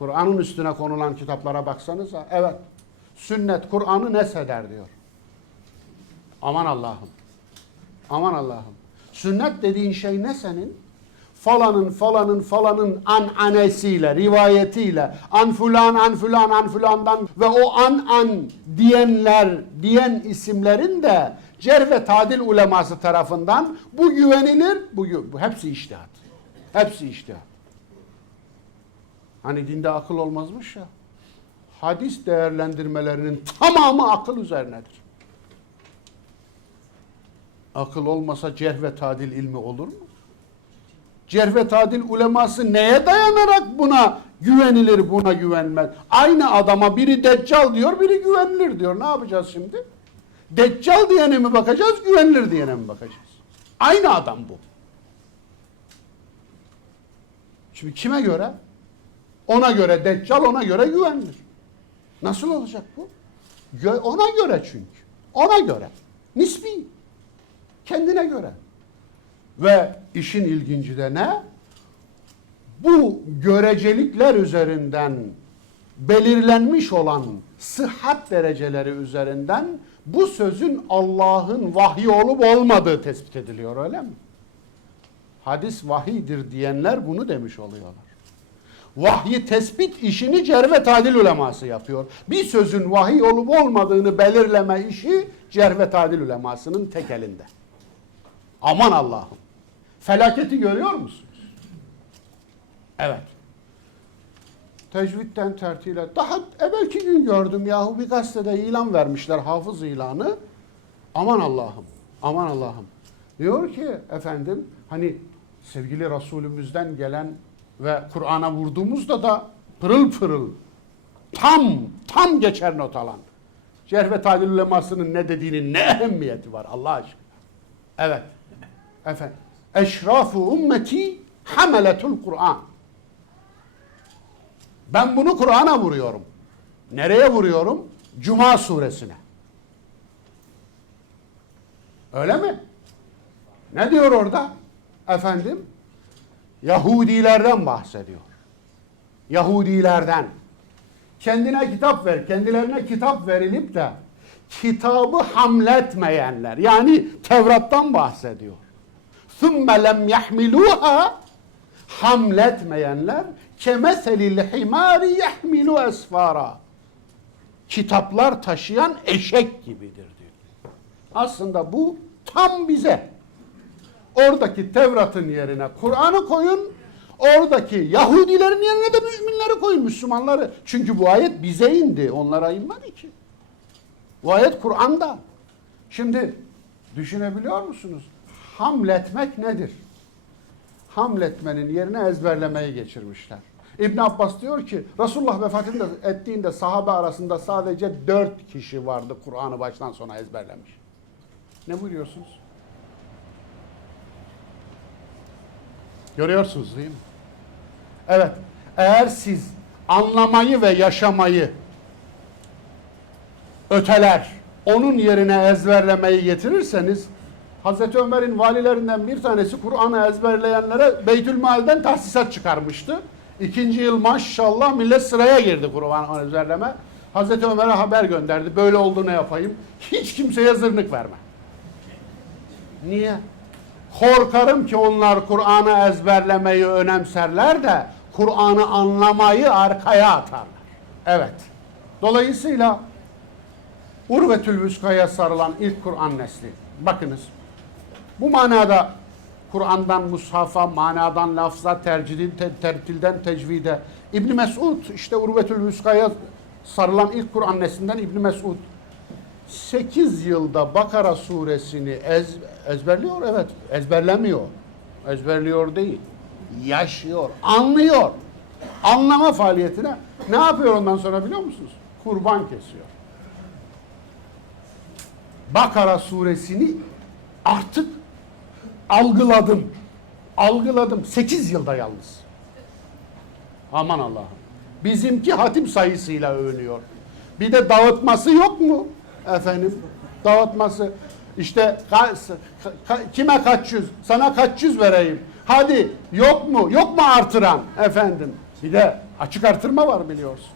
Kur'an'ın üstüne konulan kitaplara baksanıza. Evet. Sünnet Kur'an'ı nesheder diyor. Aman Allah'ım. Aman Allah'ım. Sünnet dediğin şey ne senin? Falanın falanın falanın ananesiyle, rivayetiyle, an fulan an fulan an fulandan ve o an an diyenler, diyen isimlerin de cerh ve tadil uleması tarafından bu güvenilir, bu, bu hepsi iştihat. Hepsi iştihat. Hani dinde akıl olmazmış ya. Hadis değerlendirmelerinin tamamı akıl üzerinedir. Akıl olmasa cerh ve tadil ilmi olur mu? Cerh ve tadil uleması neye dayanarak buna güvenilir, buna güvenmez? Aynı adama biri deccal diyor, biri güvenilir diyor. Ne yapacağız şimdi? Deccal diyene mi bakacağız, güvenilir diyene mi bakacağız? Aynı adam bu. Şimdi kime göre? Ona göre deccal, ona göre güvenilir. Nasıl olacak bu? Ona göre çünkü. Ona göre. Nispi. Kendine göre. Ve işin ilginci de ne? Bu görecelikler üzerinden belirlenmiş olan sıhhat dereceleri üzerinden bu sözün Allah'ın vahyi olup olmadığı tespit ediliyor öyle mi? Hadis vahidir diyenler bunu demiş oluyorlar. Vahyi tespit işini cerh ve tadil uleması yapıyor. Bir sözün vahiy olup olmadığını belirleme işi cerh ve tadil ulemasının tek elinde. Aman Allah'ım. Felaketi görüyor musunuz? Evet. Tecvitten tertile. Daha evvelki gün gördüm yahu bir gazetede ilan vermişler hafız ilanı. Aman Allah'ım. Aman Allah'ım. Diyor ki efendim hani sevgili Resulümüzden gelen ve Kur'an'a vurduğumuzda da pırıl pırıl tam tam geçer not alan. Cerh ve tadil ulemasının ne dediğinin ne ehemmiyeti var Allah aşkına. Evet. Efendim. Eşrafu ümmeti hameletul Kur'an. Ben bunu Kur'an'a vuruyorum. Nereye vuruyorum? Cuma suresine. Öyle mi? Ne diyor orada? Efendim? Yahudilerden bahsediyor. Yahudilerden. Kendine kitap ver, kendilerine kitap verilip de kitabı hamletmeyenler. Yani Tevrat'tan bahsediyor. ثُمَّ لَمْ يَحْمِلُوهَا Hamletmeyenler kemeselil himari yahmilu esfara. Kitaplar taşıyan eşek gibidir diyor. Aslında bu tam bize. Oradaki Tevrat'ın yerine Kur'an'ı koyun, oradaki Yahudilerin yerine de müminleri koyun, Müslümanları. Çünkü bu ayet bize indi, onlara inmedi ki. Bu ayet Kur'an'da. Şimdi düşünebiliyor musunuz? Hamletmek nedir? Hamletmenin yerine ezberlemeyi geçirmişler. İbn Abbas diyor ki Resulullah vefat ettiğinde sahabe arasında sadece dört kişi vardı Kur'an'ı baştan sona ezberlemiş. Ne buyuruyorsunuz? Görüyorsunuz değil mi? Evet. Eğer siz anlamayı ve yaşamayı öteler, onun yerine ezberlemeyi getirirseniz Hazreti Ömer'in valilerinden bir tanesi Kur'an'ı ezberleyenlere Beytülmal'den tahsisat çıkarmıştı. İkinci yıl maşallah millet sıraya girdi Kur'an'ı ezberleme. Hazreti Ömer'e haber gönderdi. Böyle oldu ne yapayım? Hiç kimseye zırnık verme. Niye? Korkarım ki onlar Kur'an'ı ezberlemeyi önemserler de Kur'an'ı anlamayı arkaya atarlar. Evet. Dolayısıyla Urvetül Vüska'ya sarılan ilk Kur'an nesli. Bakınız. Bu manada Kur'an'dan mushafa, manadan lafza, tercihden, te, tertilden tecvide. İbn Mesud işte Urvetül Vüska'ya sarılan ilk Kur'an neslinden İbn Mesud. 8 yılda Bakara suresini ez, ezberliyor evet. Ezberlemiyor. Ezberliyor değil. Yaşıyor, anlıyor. Anlama faaliyetine ne yapıyor ondan sonra biliyor musunuz? Kurban kesiyor. Bakara suresini artık algıladım. Algıladım. 8 yılda yalnız. Aman Allah'ım. Bizimki hatim sayısıyla övünüyor. Bir de dağıtması yok mu? Efendim dağıtması. İşte ka- ka- kime kaç yüz? Sana kaç yüz vereyim? Hadi yok mu? Yok mu artıran? Efendim Bir de açık artırma var biliyorsun.